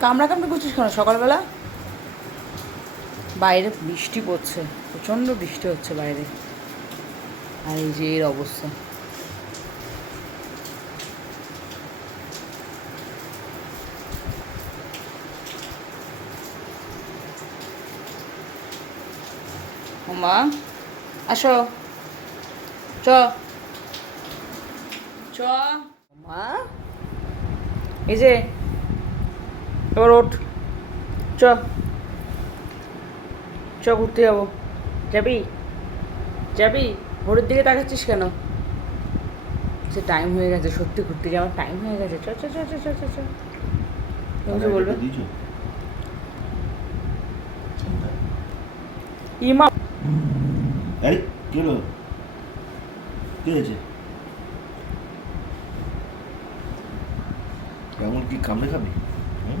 কামড়া কামড়া করছিস কেন সকালবেলা? বাইরে বৃষ্টি পড়ছে প্রচণ্ড বৃষ্টি হচ্ছে বাইরে। আর এই যে এর অবস্থা। মা আসো। চ। চ। মা? এই যে এবার ওঠ। চ। চ ঘুরতে যাব। যাবি? যাবি? ভোরের দিকে তাকাচ্ছিস কেন? সে টাইম হয়ে গেছে সত্যি ঘুরতে যাওয়ার টাইম হয়ে গেছে। চ চ চ চ চ চ চ। কিছু বলবে। ইমা কি হলো? কি হয়েছে? কেমন কি কামড়ে খাবি? হুম?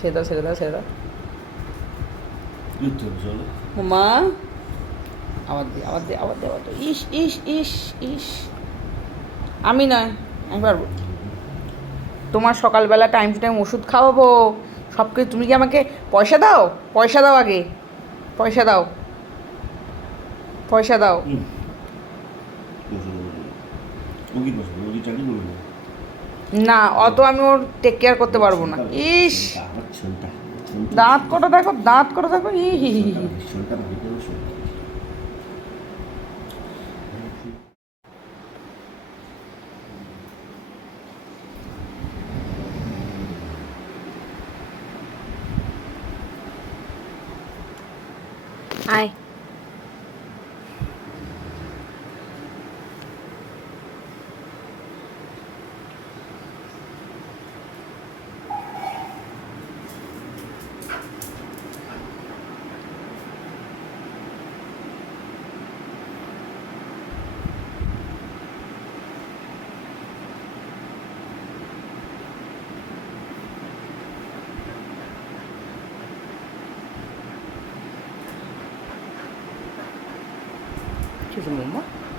ছেড়ে দাও ছেড়ে দাও দাও মা আবার দে আবার দে আবার দে আবার দে। ইস ইস ইস ইস। আমি নয় আমি পারব তোমার সকালবেলা টাইম টু টাইম ওষুধ খাওয়াবো। সব কিছু তুমি কি আমাকে পয়সা দাও? পয়সা দাও আগে। পয়সা দাও। পয়সা দাও। না, অত আমি ওর টেক কেয়ার করতে পারব না। ইস। দাঁত কটা দেখো, দাঁত কটা দেখো, ই, হি 표정 엄마?